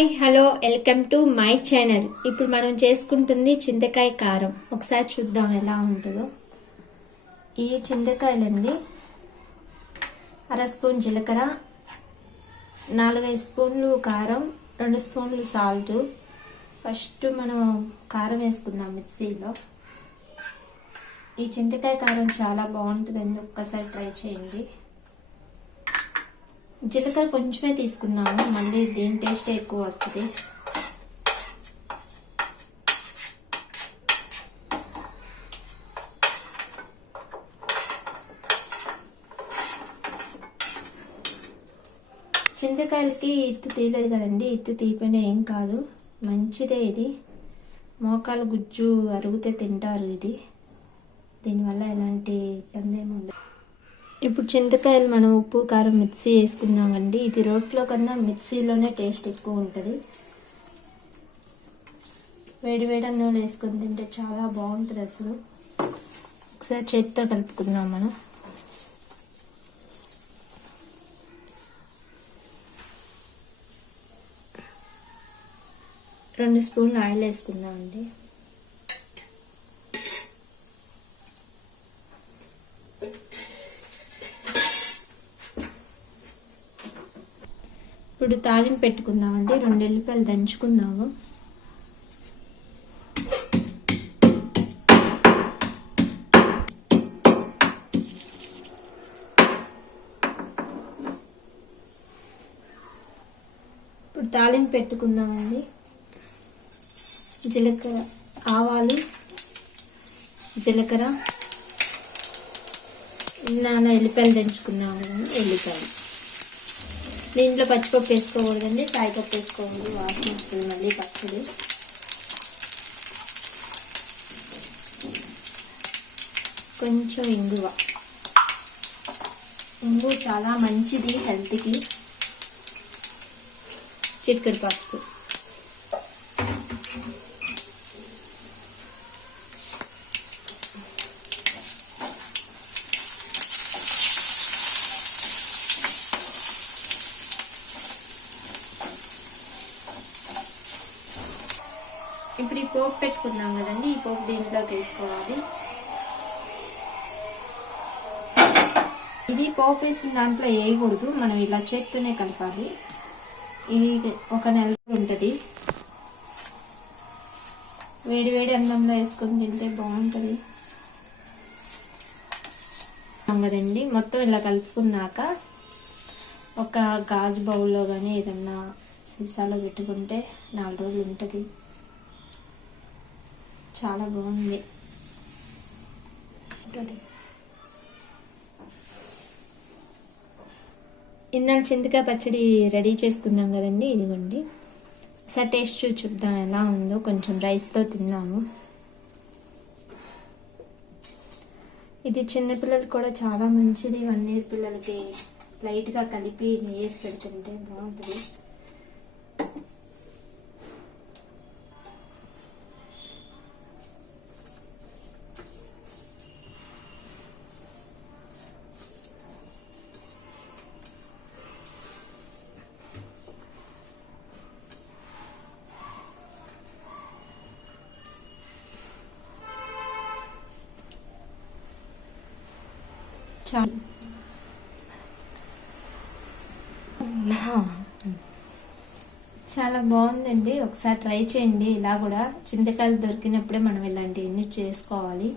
Hi hello welcome to my channel. ఇప్పుడు మనం చేసుకుంటుంది చింతకాయ కారం. ఒకసారి చూద్దాం ఎలా ఉంటుందో. ఈ చింతకాయలండి, 1/2 స్పూన్ జీలకర్ర, 4-5 స్పూన్లు కారం, 2 స్పూన్లు సాల్ట్. ఫస్ట్ మనం కారం వేసుకుందాం మిక్సీలో. ఈ చింతకాయ కారం చాలా బాగుంటుందండి, ఒక్కసారి ట్రై చేయండి. జీలకర్ర కొంచెమే తీసుకున్నాము, మళ్ళీ దీని టేస్ట్ ఎక్కువ వస్తుంది. చింతకాయలకి ఇత్తు తీయలేదు కదండి, ఇత్తు తీపినా ఏం కాదు, మంచిదే. ఇది మోకాలు గుజ్జు అరిగితే తింటారు. ఇది దీనివల్ల ఎలాంటి ఇబ్బంది ఏమి ఉండదు. ఇప్పుడు చింతకాయలు మనం ఉప్పు కారం మిక్సీ వేసుకుందామండి. ఇది రోట్లో కన్నా మిక్సీలోనే టేస్ట్ ఎక్కువ ఉంటుంది. వేడి వేడి అన్నంలో వేసుకొని తింటే చాలా బాగుంటుంది అసలు. ఒకసారి చేతితో కలుపుకుందాం మనం. రెండు స్పూన్లు ఆయిల్ వేసుకుందామండి. ఇప్పుడు తాలింపు పెట్టుకుందామండి. 2 ఎల్లిపాయలు దంచుకుందాము. ఇప్పుడు తాలింపు పెట్టుకుందామండి. జీలకర్ర, ఆవాలు, జీలకర్ర, ఎల్లిపాయలు దంచుకుందాము. ఎల్లిపాయలు దీంట్లో పచ్చిపప్పు వేసుకోకూడదండి, సాయిపప్పు వేసుకోకూడదు, వాసన వస్తుంది మళ్ళీ పచ్చడి. కొంచెం ఇంగువ చాలా మంచిది హెల్త్కి. చిటికెడు పసుపు. ఇప్పుడు ఈ పోపు పెట్టుకుందాం కదండి, ఈ పోపు దీంట్లోకి వేసుకోవాలి. ఇది పోపు వేసిన దాంట్లో వేయకూడదు, మనం ఇలా చేత్తోనే కలపాలి. ఇది 1 నెల ఉంటుంది. వేడి వేడి అన్నంలో వేసుకొని తింటే బాగుంటుంది కదండి. మొత్తం ఇలా కలుపుకున్నాక ఒక గాజు బౌల్లో కానీ ఏదన్నా సీసాలో పెట్టుకుంటే 4 రోజులు ఉంటుంది. చాలా బాగుంది. ఇందాక చింతకాయ పచ్చడి రెడీ చేసుకుందాం కదండి, ఇదిగోండి. ఒకసారి టేస్ట్ చూద్దాం ఎలా ఉందో. కొంచెం రైస్లో తిన్నాము. ఇది చిన్నపిల్లలకి కూడా చాలా మంచిది. 1 ఇయర్ పిల్లలకి లైట్గా కలిపి వేసి పెడుతుంటే బాగుంటుంది. చాలా బాగుందండి, ఒకసారి ట్రై చేయండి. ఇలా కూడా చింతకాయలు దొరికినప్పుడే మనం ఇలాంటివన్నీ చేసుకోవాలి.